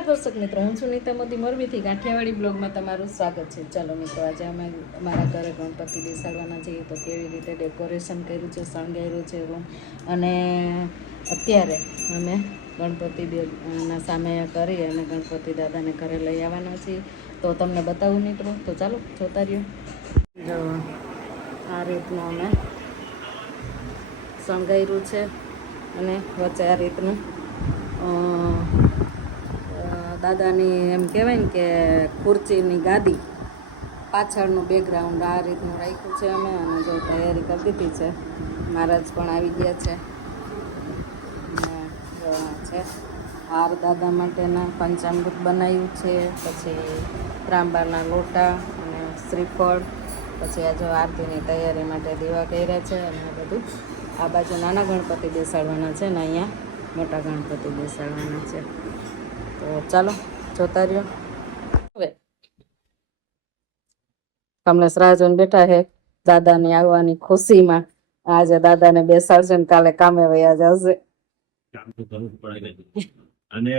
નમસ્કાર દર્શક મિત્રો, હું છું મોદી. મોરબીથી કાઠિયાવાડી બ્લોગમાં તમારું સ્વાગત છે. ચાલો મિત્રો, આજે અમે અમારા ઘરે ગણપતિ બેસાડવાના છીએ તો કેવી રીતે ડેકોરેશન કર્યું છે, શણગાર્યું છે રૂમ અને અત્યારે અમે ગણપતિ દેવના સામે કરી અને ગણપતિ દાદાને ઘરે લઈ આવવાના છીએ. તો તમને બતાવું મિત્રો, તો ચાલો જોતા રહ્યો. આ રીતનું અમે શણગાર્યું છે અને વચ્ચે આ રીતનું દાદાની એમ કહેવાય ને કે ખુરચીની ગાદી પાછળનું બેકગ્રાઉન્ડ આ રીતનું રાખ્યું છે અમે અને જો તૈયારી કરી દીધી છે. મહારાજ પણ આવી ગયા છે. છે. હાર દાદા માટેના પંચામૃત બનાવ્યું છે, પછી ત્રાંબાના લોટા અને શ્રીફળ, પછી આ જો આરતીની તૈયારી માટે દીવા કર્યા છે અને આ બધું આ બાજુ નાના ગણપતિ બેસાડવાના છે ને અહીંયા મોટા ગણપતિ બેસાડવાના છે. તો ચાલો, જોતા રહ્યો. હવે કમલેશ રાજન બેઠા છે, દાદાની આવવાની ખુશીમાં. આજે દાદાને બેસાડશે ને કાલે કામે વયા જશે. અને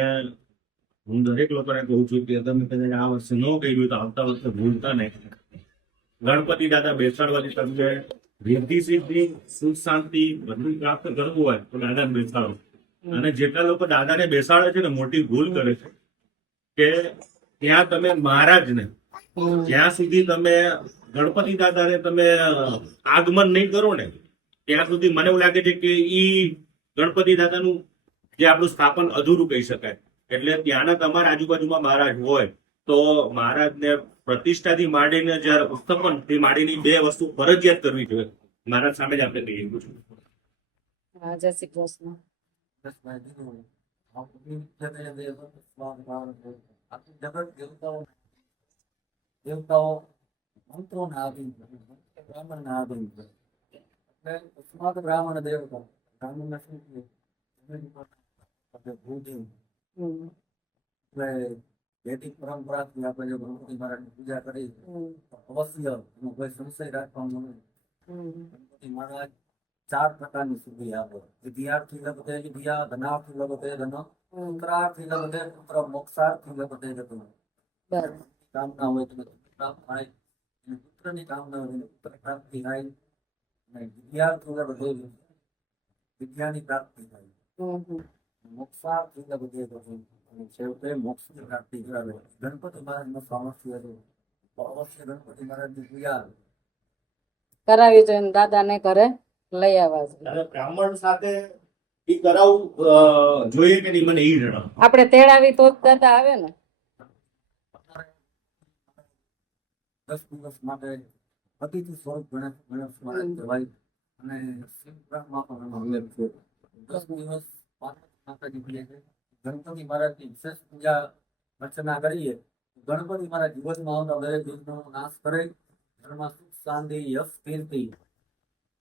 હું દરેક લોકોને કહું છું કે તમે કદાચ આ વર્ષે ન કર્યું તો આવતા વર્ષે ભૂલતા નહીં. ગણપતિ દાદા બેસાડવાથી તમને રિદ્ધિ સિદ્ધિ સુખ શાંતિ બધું પ્રાપ્ત કરવું હોય તો દાદાને બેસાડો. અને જેટલા લોકો દાદાને બેસાડે છે ને મોટી ભૂલ કરે છે કે ત્યાં તમે મહારાજને જ્યાં સુધી તમે ગણપતિ દાદાને તમે આગમન નહીં કરો ને ત્યાં સુધી મને એવું લાગે છે કે ઈ ગણપતિ દાદાનું જે આપણું સ્થાપન અધૂરું કહી શકાય. એટલે ત્યાંના તમારા આજુબાજુમાં મહારાજ હોય તો મહારાજને પ્રતિષ્ઠાથી માંડીને જ્યારે ઉત્થાપનથી માંડીની બે વસ્તુ ફરજિયાત કરવી જોઈએ. મહારાજ સામે જ આપણે કહીએ છું. જય શ્રી કૃષ્ણ. દેવતાઓ દેવતાઓ મંત્રો ના આધીન છે બ્રાહ્મણ ના આધીન છે એટલે ઉસ્માત બ્રાહ્મણ દેવતા બ્રાહ્મણ ના શું છે હમ. એટલે વૈદિક પરંપરાથી આપણે જો ગણપતિ મહારાજની પૂજા કરી અવશ્ય એનો કોઈ સંશય રાખવાનો નહીં. ગણપતિ મહારાજ ચાર પ્રકારની સિદ્ધિ આપો વિદ્યાર્થી લગતે વિદ્યા ધનાર્થી લગતે ધન. પુત્રાર્થી લગતે પુત્ર મોક્ષાર્થી લગતે જતું કામના હોય તો પ્રાપ્ત થાય. પુત્રની કામના હોય પુત્ર પ્રાપ્તિ થાય. અને વિદ્યાર્થી લગતે વિદ્યાની પ્રાપ્તિ થાય. મોક્ષાર્થી લગતે જતું અને છેવટે મોક્ષની પ્રાપ્તિ કરાવે ગણપતિ મહારાજનું સામર્થ્ય હતું અવશ્ય ગણપતિ મહારાજની પૂજા કરાવી ને દાદાને ઘરે. લઈ આવવા જોઈએ બ્રાહ્મણ સાથે ઈ કરાવવું જોઈએ કે નહીં મને ઈ જણાવો. આપણે તેડાવી તો જ દાદા આવે ને. દસ દિવસ માટે અતિથિ સ્વરૂપ ગણેશ ગણેશ મહારાજ કહેવાય. અને શિવ પણ ઉલ્લેખ દસ દિવસ માતાજી ભૂલે છે. ગણપતિ મહારાજની વિશેષ પૂજા અર્ચના કરીએ. ગણપતિ મહારાજ જીવનમાં આવતા દરેક દુઃખનો નાશ કરે. ઘરમાં સુખ શાંતિ યશ કીર્તિ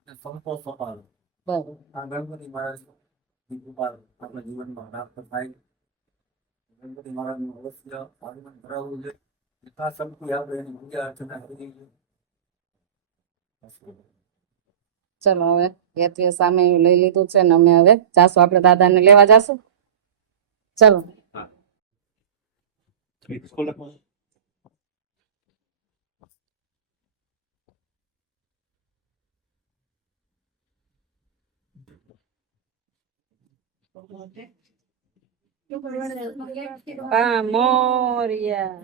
સંતોષ અપાવે બરાબર. આ ગણપતિ મહારાજ કૃપા આપણા જીવનમાં પ્રાપ્ત થાય. ગણપતિ મહારાજનું અવશ્ય આગમન કરાવવું જોઈએ. યથાશક્તિ આપણે એની પૂજા અર્ચના કરવી જોઈએ. ચલો હવે હેતવીએ સામે લઈ લીધું છે ને અમે હવે જાશું આપણે દાદાને લેવા જાશું. ચલો. પા મોરિયા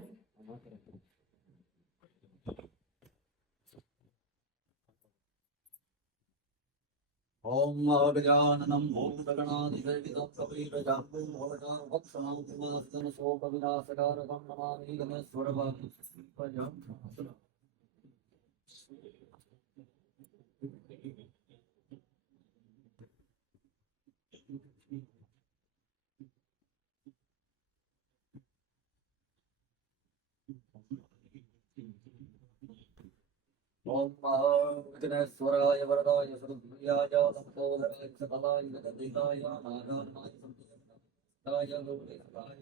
ઓમ અગજાનનમ ભૂતગણાધિદૈવિદં કપિલજાંબુ ભવટાં વક્ષણાંતિમાસ્તન શોકવિનાશકારકં નમામિ ગણેશ્વરવાસુપજં ઓમ વિઘ્નેશ્વરાય ഓം സ്വരായ വരദായ സുഭൂയായ സംഭോധരായ സകലായ ഗതിതായ ആകാരമായ സംഭൂയായ ഗൗരവായ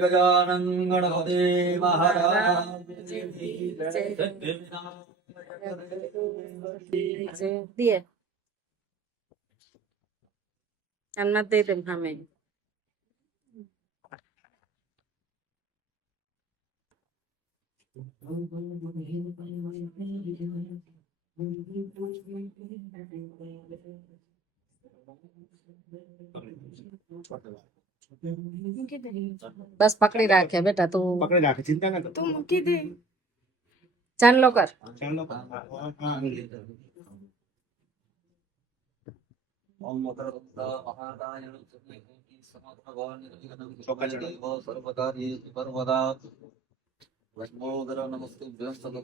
ഗജാനങ്ങണപതി മഹാരാജ দিয়ে রান্নার দিয়ে দেন হামে બસ પકડી રાખે બેટા તું પકડી રાખે ચિંતા ના તું મૂકી દે ચાંદલો કર ચાલો ઓમ મકરવૃંદા મહાકાય સમસ્ત ભગવાન દેવ સર્વકાર્યેષુ સર્વદા લક્ષ્મોદર નમસ્તુભ્યં સતત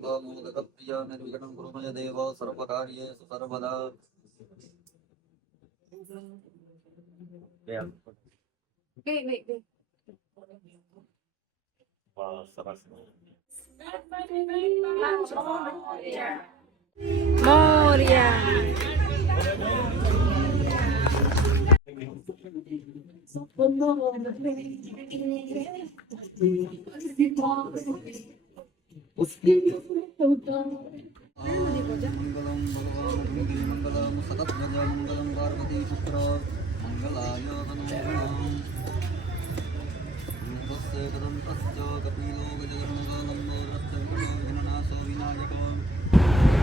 Moria.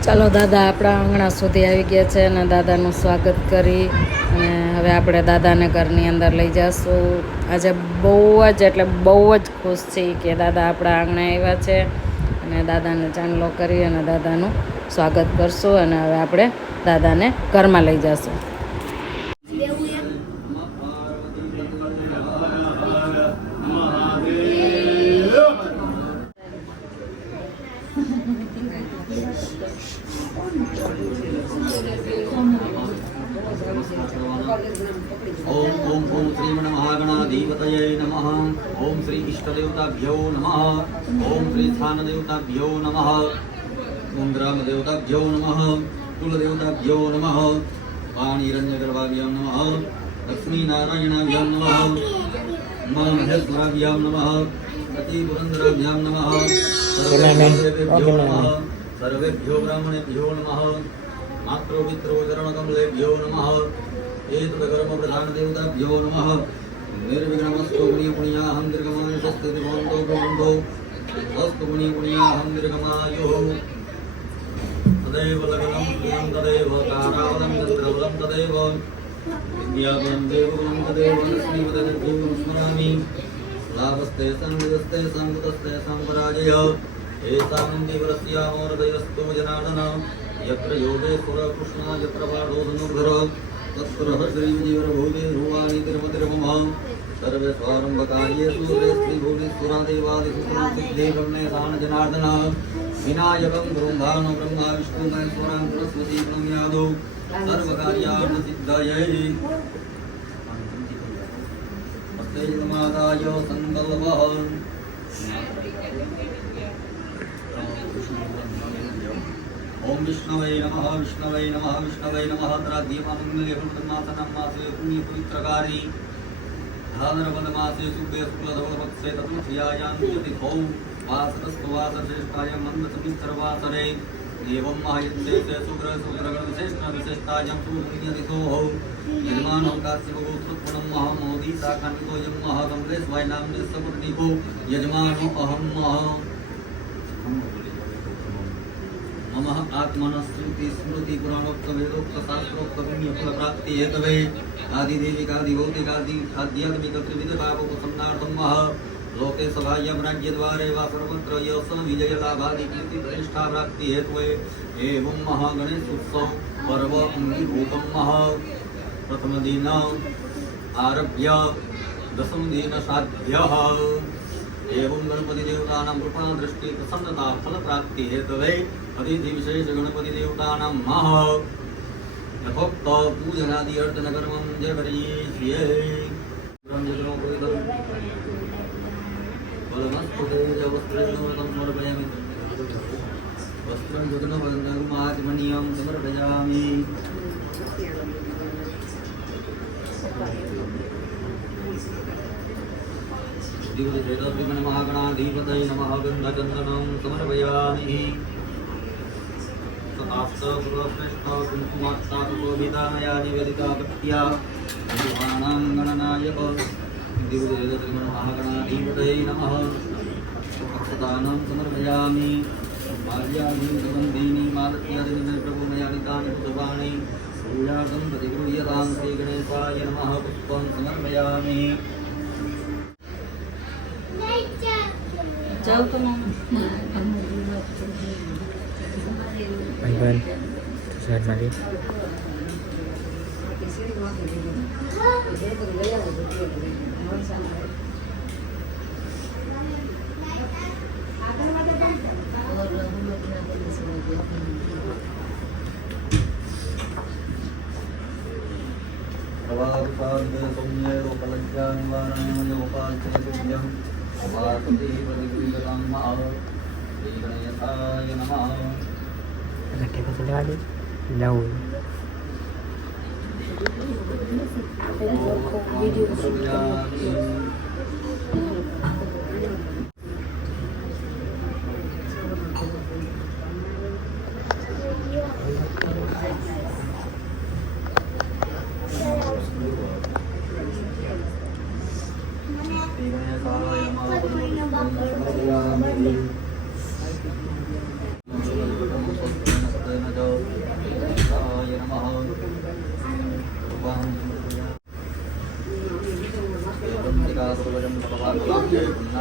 ચાલો, દાદા આપણા આંગણા સુધી આવી ગયા છે અને દાદાનું સ્વાગત કરી અને હવે આપણે દાદાને ઘરની અંદર લઈ જઈશું આજે બહુ જ, એટલે બહુ જ ખુશ છીએ કે દાદા આપણા આંગણે આવ્યા છે અને દાદાને ચાંદલો કરી અને દાદાનું સ્વાગત કરશું અને હવે આપણે દાદાને ઘરમાં લઈ જઈશું ઓમ ઓમ ઓમ શ્રીમણ શ્રીદેવતયે નમઃ ઓમ શ્રી ઇષ્ટદેવતાભ્યો નમઃ ઓમ શ્રી સ્થાનદેવતાભ્યો નમઃ ઓમ ગ્રામદેવતાભ્યો નમઃ કુલદેવતાભ્યો નમઃ વાણીરંજગર્ભાભ્યામ નમઃ લક્ષ્મીનારાયણાભ્યામ નમઃ મા મહેશ્વરાભ્યામ નમઃ પ્રતિપુરંદરાભ્યામ નમઃ સર્વેભ્યો નમઃ સર્વેભ્યો બ્રાહ્મણેભ્યો નમઃ માતૃપિતૃચરણકમલેભ્યો નમઃ એતદગર્ભ પ્રધાનદેવતાભ્યો નમઃ निर्विघ्नमस्तु पुण्यपुण्याहं दीर्घमाय स्वस्तिर्भवन्तो भवन्तो अस्तु पुण्यपुण्याहं दीर्घमायुः तदेव लग्नं प्रियं तदेव तारावलं चन्द्रबलं तदेव विद्याबलं देवबलं तदेव लक्ष्मीपदनिर्जीवं स्मरामि लाभस्ते सङ्गस्ते सङ्गतस्ते सम्पराजय एतां देवरस्यामोरदयस्तु जनार्दन यत्र योगेश्वर कृष्ण यत्र बाढो धनुर्धर तत्र श्रीजीवरभूते ध्रुवाणि तिरुमतिर्मम सर्वे स्वारम्भकार्येषु श्रीभुवनेश्वरादेवादिषु सिद्धे ब्रह्मेशान जनार्दन विनायकं गुरुं ब्रह्मा विष्णु महेश्वरं सरस्वती प्रणम्यादौ सर्वकार्यान् सिद्धये माताय सङ्कल्पः ओम विष्णवे नमः विष्णवे नमः विष्णवे नमः तराध्यमामङ्गले हृदमासनं मासे ધાનરવનમાસેશુભે શુક્લધવળપક્ષે ચતુર્થયાયાં યતિ ભૌ વાસતસ્તવાસશ્રેષ્ઠાય મંદસમિત્સર્વાસરે દેવં મહાયતે તે શુક્ર શુક્રગણ વિશેષણ વિશેષતાયં તું પુણ્યતિથોહૌ નિર્માણં કાશ્યપગોત્રોત્પણં મહામોદી સાખાન્વિતો યમ મહાગમલે સ્વાયનામને સમર્ણિકો યજમાનો અહમ મહ અમહ આત્મનસ્મૃતિ સ્મૃતિ પુરાણોક્ત વેદોક્ત શાસ્ત્રોક્ત પુણ્ય ફલ પ્રાપ્તિ હેતવે આદિદેવિકાદિ ભૌતિકાદિ આધ્યાત્મિક ત્રિવિધ પાપોપસન્નાર્થમ મહ લોકે સભાયમ રાજ્યદ્વારે વા સર્વત્ર યસ વિજય લાભાદિ કીર્તિ પ્રતિષ્ઠા પ્રાપ્તિ હેતવે એવમ મહ ગણેશ ઉત્સવ પર્વ અંગીભૂતમ મહ પ્રથમ દિન આરભ્ય દસમ દિન સાધ્ય એવમ ગણપતિ દેવતાના કૃપા દ્રષ્ટિ પ્રસન્નતા ફલ પ્રાપ્તિ હેતવે પ્રતિદિવસે જ ગણપતિ દેવતાના મહ ફક્ત પૂજનાદિ અર્થનગરમ જે કરીએ છીએ બ્રહ્મજનો કોઈ કરું બલમસ્તુ વસ્ત્રમ गणनायक दिवदेवगणाधिपतये नमः भक्तदानं समर्पयामि भार्यामि सुगन्धीनि मालत्यादिनि प्रभुमयानि तानि पुतवाणि सूर्यासं प्रतिगृह्यतां श्रीगणेशाय नमः पुष्पं समर्पयामि जाओ तो मामा Bantuan Susan Malik Thank you. એટલે કે લેવા દે લઉં વીડિયો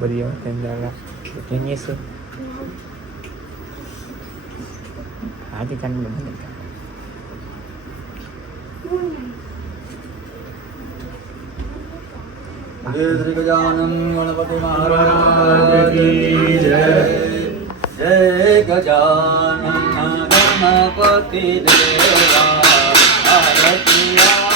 बढ़िया कंदाला कितने सो आदि कान में बंद कर श्री गजानन गणपति महाराज की जय जय गजानन भगवती देवा भारतीया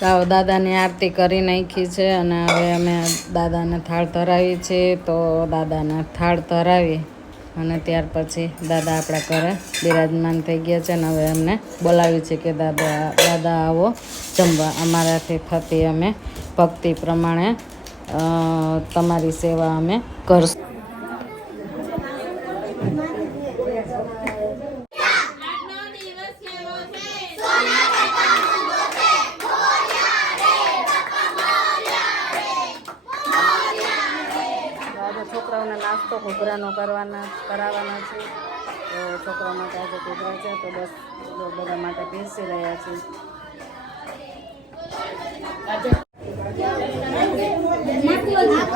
ચાલુ, દાદાની આરતી કરી નાખી છે અને હવે અમે દાદાને થાળ ધરાવી છે તો દાદાને થાળ ધરાવી અને ત્યાર પછી દાદા આપણા ઘરે બિરાજમાન થઈ ગયા છે અને હવે અમને બોલાવ્યું છે કે દાદા દાદા આવો જમવા. અમારાથી થતી અમે ભક્તિ પ્રમાણે તમારી સેવા અમે કરશું. આજે છોકરાઓને નાસ્તો ઘૂઘરાનો કરવાના કરાવવાના છે. તો છોકરાઓ માટે આજે ઘૂઘરા છે તો બસ જો બધા માટે પીરસી રહ્યા છે.